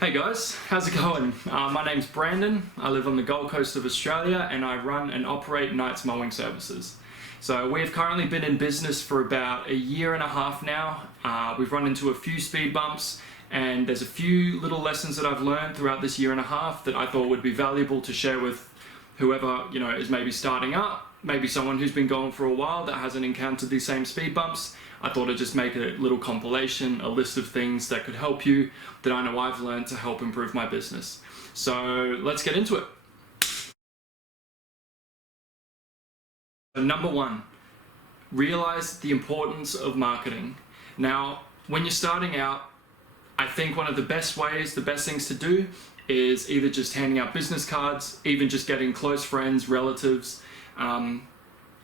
Hey guys, how's it going? My name's Brandon. I live on the Gold Coast of Australia and I run and operate Knight's mowing services. So we've currently been in business for about a year and a half now. We've run into a few speed bumps and there's a few little lessons that I've learned throughout this year and a half that I thought would be valuable to share with whoever is maybe starting up, maybe someone who's been going for a while that hasn't encountered these same speed bumps. I thought I'd just make a little compilation, a list of things that could help you that I know I've learned to help improve my business. So let's get into it. So number one, realize the importance of marketing. Now, when you're starting out, I think one of the best things to do is either just handing out business cards, even just getting close friends, relatives,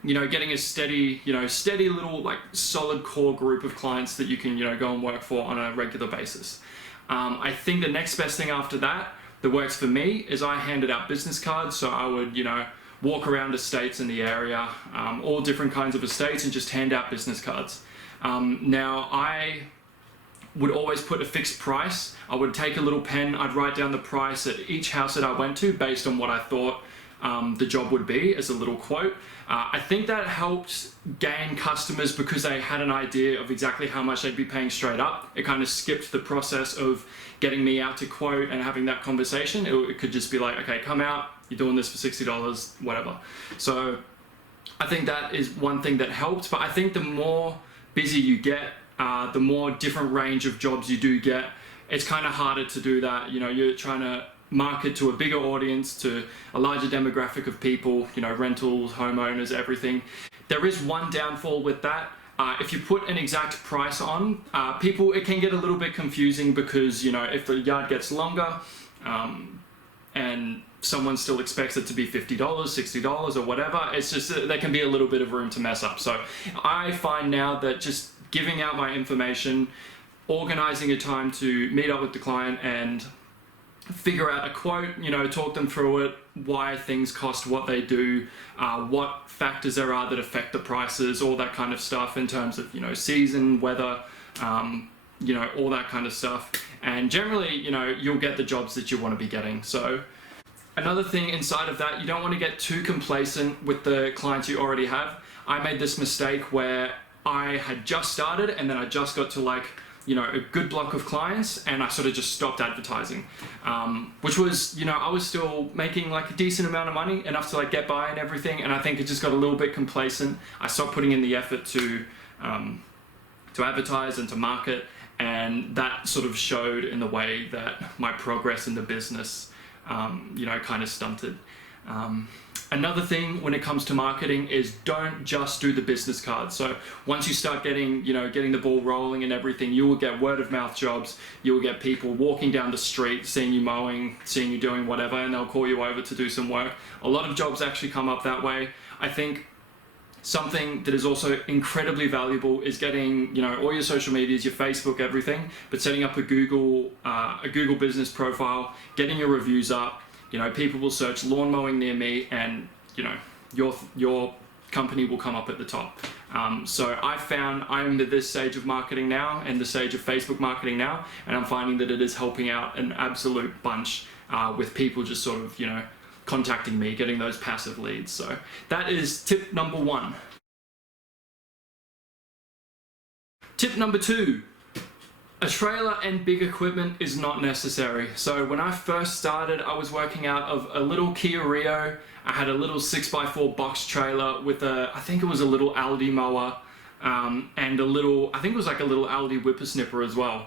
getting a steady little solid core group of clients that you can go and work for on a regular basis. I think the next best thing after that works for me is I handed out business cards. So I would walk around estates in the area, all different kinds of estates, and just hand out business cards. Now I would always put a fixed price. I would take a little pen, I'd write down the price at each house that I went to based on what I thought the job would be as a little quote. I think that helped gain customers because they had an idea of exactly how much they'd be paying straight up. It kind of skipped the process of getting me out to quote and having that conversation. It could just be like, okay, come out, you're doing this for $60, whatever. So I think that is one thing that helped, but I think the more busy you get, the more different range of jobs you do get, it's kind of harder to do that. You're trying to market to a bigger audience, to a larger demographic of people, rentals, homeowners, everything. There is one downfall with that. If you put an exact price on, it can get a little bit confusing because, if the yard gets longer and someone still expects it to be $50, $60 or whatever, it's just, there can be a little bit of room to mess up. So I find now that just giving out my information, organizing a time to meet up with the client and figure out a quote, talk them through it, why things cost what they do, what factors there are that affect the prices, all that kind of stuff in terms of, season, weather, all that kind of stuff. And generally, you'll get the jobs that you want to be getting. So another thing inside of that, you don't want to get too complacent with the clients you already have. I made this mistake where I had just started and then I just got to a good block of clients and I sort of just stopped advertising, which was, I was still making a decent amount of money, enough to get by and everything, and I think it just got a little bit complacent. I stopped putting in the effort to advertise and to market, and that sort of showed in the way that my progress in the business, kind of stunted. Another thing when it comes to marketing is don't just do the business cards. So once you start getting the ball rolling and everything, you will get word of mouth jobs. You will get people walking down the street, seeing you mowing, seeing you doing whatever, and they'll call you over to do some work. A lot of jobs actually come up that way. I think something that is also incredibly valuable is getting, all your social medias, your Facebook, everything, but setting up a Google business profile, getting your reviews up. People will search lawn mowing near me and, your company will come up at the top. So I found I'm at this stage of marketing now and the stage of Facebook marketing now, and I'm finding that it is helping out an absolute bunch with people just sort of, contacting me, getting those passive leads. So that is tip number one. Tip number two. A trailer and big equipment is not necessary. So when I first started, I was working out of a little Kia Rio. I had a little 6x4 box trailer with I think it was a little Aldi mower, and a little Aldi whippersnipper as well.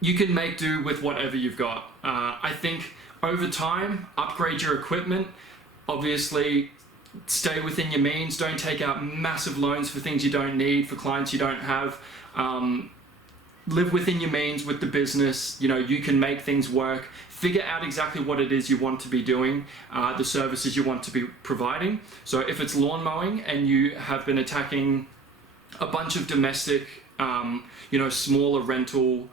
You can make do with whatever you've got. I think over time, upgrade your equipment. Obviously, stay within your means. Don't take out massive loans for things you don't need, for clients you don't have. Live within your means with the business. You can make things work. Figure out exactly what it is you want to be doing, the services you want to be providing. So if it's lawn mowing and you have been attacking a bunch of domestic, smaller rental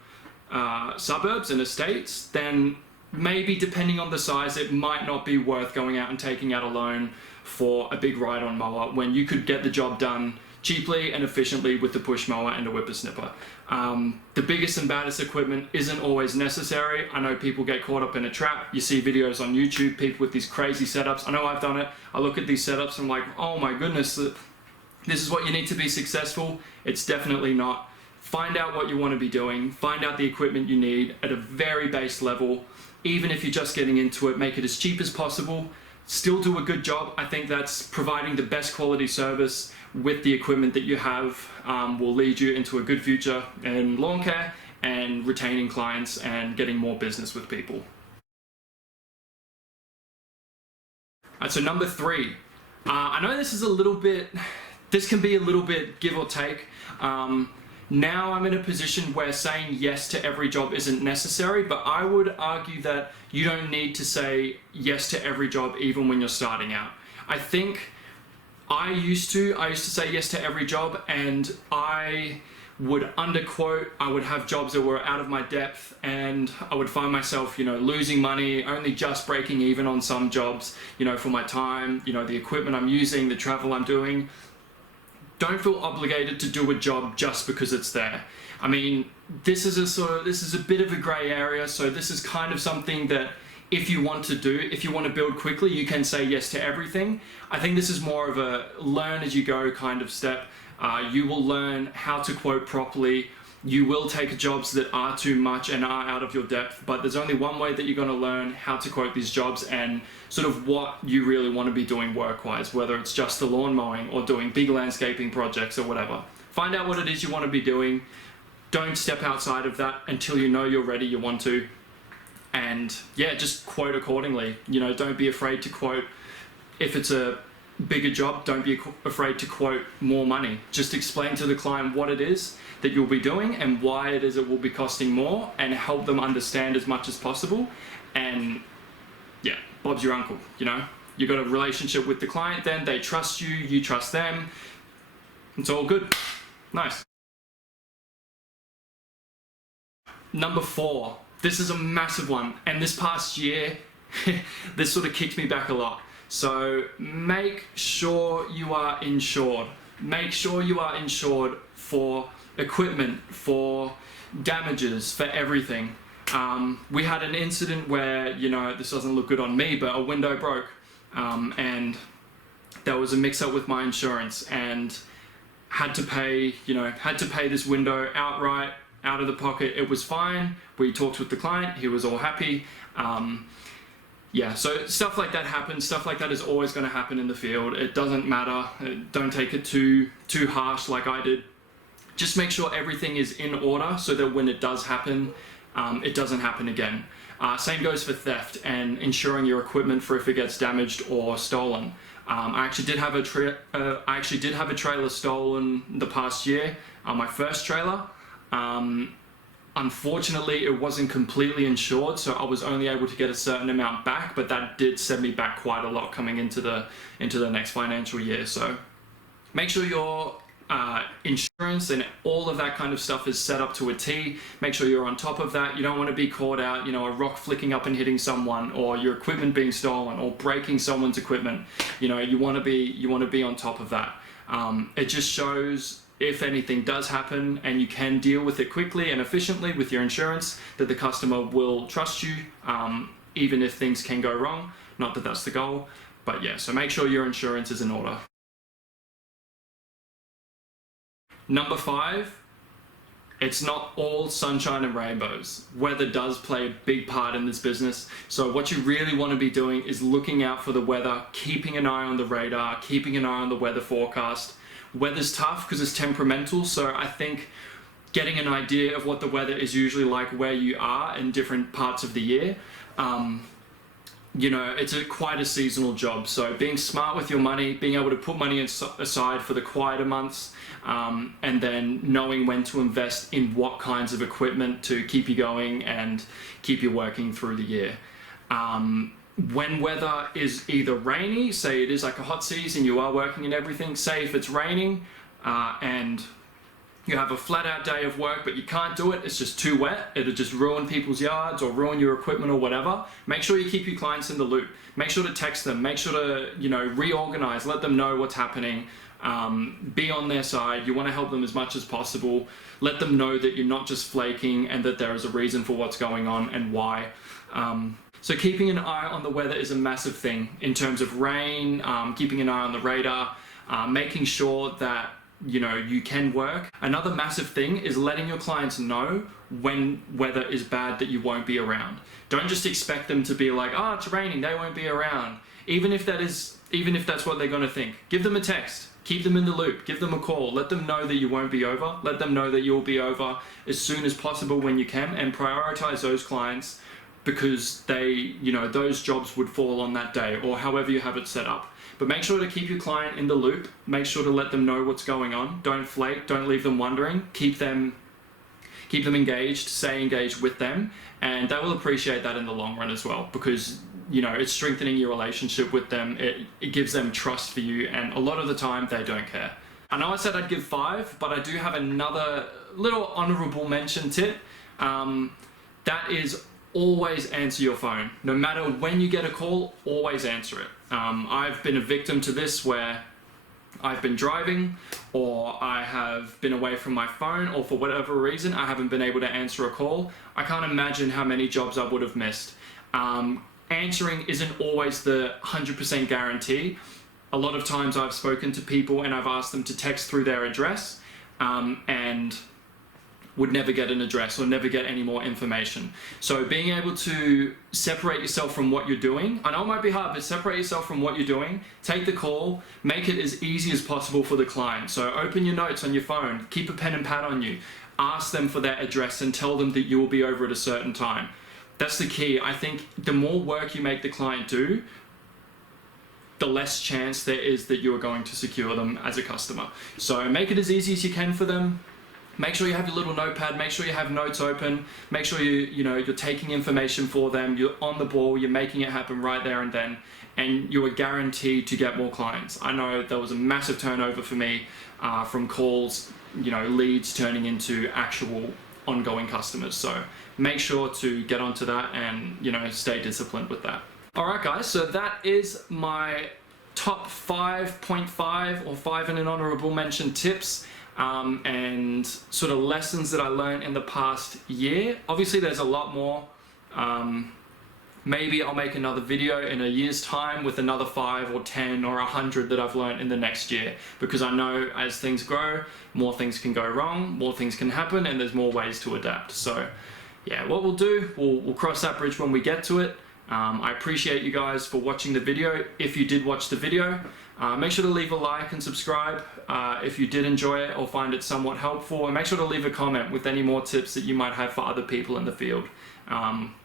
suburbs and estates, then maybe depending on the size, it might not be worth going out and taking out a loan for a big ride-on mower when you could get the job done cheaply and efficiently with the push mower and a whippersnipper. The biggest and baddest equipment isn't always necessary. I know people get caught up in a trap. You see videos on YouTube, people with these crazy setups. I know I've done it. I look at these setups and I'm like, oh my goodness, this is what you need to be successful. It's definitely not. Find out what you want to be doing. Find out the equipment you need at a very base level. Even if you're just getting into it, make it as cheap as possible. Still do a good job. I think that's providing the best quality service with the equipment that you have will lead you into a good future in lawn care and retaining clients and getting more business with people. Alright, so number 3. I know this can be a little bit give or take. Now I'm in a position where saying yes to every job isn't necessary, but I would argue that you don't need to say yes to every job even when you're starting out. I think I used to say yes to every job, and I would underquote. I would have jobs that were out of my depth, and I would find myself, losing money, only just breaking even on some jobs, for my time, the equipment I'm using, the travel I'm doing. Don't feel obligated to do a job just because it's there. I mean, this is a bit of a gray area, so this is kind of something that if you want to build quickly, you can say yes to everything. I think this is more of a learn as you go kind of step. You will learn how to quote properly. You will take jobs that are too much and are out of your depth, but there's only one way that you're going to learn how to quote these jobs and sort of what you really want to be doing work-wise, whether it's just the lawn mowing or doing big landscaping projects or whatever. Find out what it is you want to be doing. Don't step outside of that until you know you're ready, you want to. And yeah, just quote accordingly. Don't be afraid to quote. If it's a bigger job, don't be afraid to quote more money. Just explain to the client what it is that you'll be doing and why it is it will be costing more, and help them understand as much as possible. And yeah, Bob's your uncle, You've got a relationship with the client then, they trust you, you trust them. It's all good. Nice. Number 4. This is a massive one, and this past year, this sort of kicked me back a lot. So make sure you are insured. Make sure you are insured for equipment, for damages, for everything. We had an incident where, this doesn't look good on me, but a window broke, and there was a mix-up with my insurance, and had to pay this window outright, out of the pocket. It was fine. We talked with the client. He was all happy. Yeah, so stuff like that happens. Stuff like that is always going to happen in the field. It doesn't matter. Don't take it too harsh like I did. Just make sure everything is in order so that when it does happen, it doesn't happen again. Same goes for theft and insuring your equipment for if it gets damaged or stolen. I actually did have a trailer stolen the past year. My first trailer. Unfortunately, it wasn't completely insured, so I was only able to get a certain amount back, but that did set me back quite a lot coming into the next financial year. So make sure your insurance and all of that kind of stuff is set up to a T. Make sure you're on top of that. You don't want to be caught out, a rock flicking up and hitting someone, or your equipment being stolen, or breaking someone's equipment. You want to be on top of that. It just shows, if anything does happen and you can deal with it quickly and efficiently with your insurance, that the customer will trust you, even if things can go wrong. Not that that's the goal, but yeah, so make sure your insurance is in order. Number 5, it's not all sunshine and rainbows. Weather does play a big part in this business. So what you really want to be doing is looking out for the weather, keeping an eye on the radar, keeping an eye on the weather forecast. Weather's tough because it's temperamental, so I think getting an idea of what the weather is usually like where you are in different parts of the year, it's quite a seasonal job. So being smart with your money, being able to put money aside for the quieter months, and then knowing when to invest in what kinds of equipment to keep you going and keep you working through the year. When weather is either rainy, say it is like a hot season, you are working and everything, say if it's raining and you have a flat out day of work but you can't do it, it's just too wet, it'll just ruin people's yards or ruin your equipment or whatever, make sure you keep your clients in the loop. Make sure to text them, make sure to reorganize, let them know what's happening. Be on their side. You want to help them as much as possible. Let them know that you're not just flaking and that there is a reason for what's going on and why. So keeping an eye on the weather is a massive thing in terms of rain, keeping an eye on the radar, making sure that you can work. Another massive thing is letting your clients know when weather is bad that you won't be around. Don't just expect them to be like, oh, it's raining, they won't be around. Even if that's what they're going to think. Give them a text. Keep them in the loop. Give them a call. Let them know that you won't be over. Let them know that you'll be over as soon as possible when you can, and prioritize those clients because those jobs would fall on that day or however you have it set up. But make sure to keep your client in the loop. Make sure to let them know what's going on. Don't flake. Don't leave them wondering. Keep them engaged. Stay engaged with them, and they will appreciate that in the long run as well, because it's strengthening your relationship with them. It gives them trust for you, and a lot of the time they don't care. I know I said I'd give 5, but I do have another little honorable mention tip. That is, always answer your phone. No matter when you get a call, always answer it. I've been a victim to this where I've been driving or I have been away from my phone, or for whatever reason I haven't been able to answer a call. I can't imagine how many jobs I would have missed. Answering isn't always the 100% guarantee. A lot of times I've spoken to people and I've asked them to text through their address and would never get an address or never get any more information. So being able to separate yourself from what you're doing, I know it might be hard, but separate yourself from what you're doing, take the call, make it as easy as possible for the client. So open your notes on your phone, keep a pen and pad on you, ask them for their address and tell them that you will be over at a certain time. That's the key. I think the more work you make the client do, the less chance there is that you're going to secure them as a customer. So make it as easy as you can for them. Make sure you have your little notepad, make sure you have notes open, make sure you're taking information for them, you're on the ball, you're making it happen right there and then, and you are guaranteed to get more clients. I know there was a massive turnover for me from calls, leads turning into actual ongoing customers. So make sure to get onto that and stay disciplined with that. Alright guys, so that is my top 5.5 or 5 in an honorable mention tips and sort of lessons that I learned in the past year. Obviously there's a lot more. Maybe I'll make another video in a year's time with another 5 or 10 or 100 that I've learned in the next year, because I know as things grow, more things can go wrong, more things can happen, and there's more ways to adapt. So yeah, what we'll do, we'll cross that bridge when we get to it. I appreciate you guys for watching the video. If you did watch the video, make sure to leave a like and subscribe if you did enjoy it or find it somewhat helpful, and make sure to leave a comment with any more tips that you might have for other people in the field.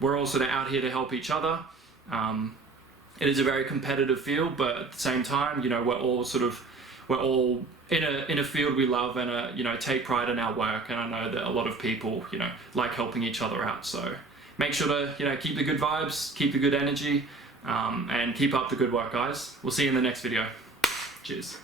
We're all sort of out here to help each other. It is a very competitive field, but at the same time, we're all in a field we love and take pride in our work, and I know that a lot of people like helping each other out. So make sure to keep the good vibes, keep the good energy, and keep up the good work, guys. We'll see you in the next video. Cheers.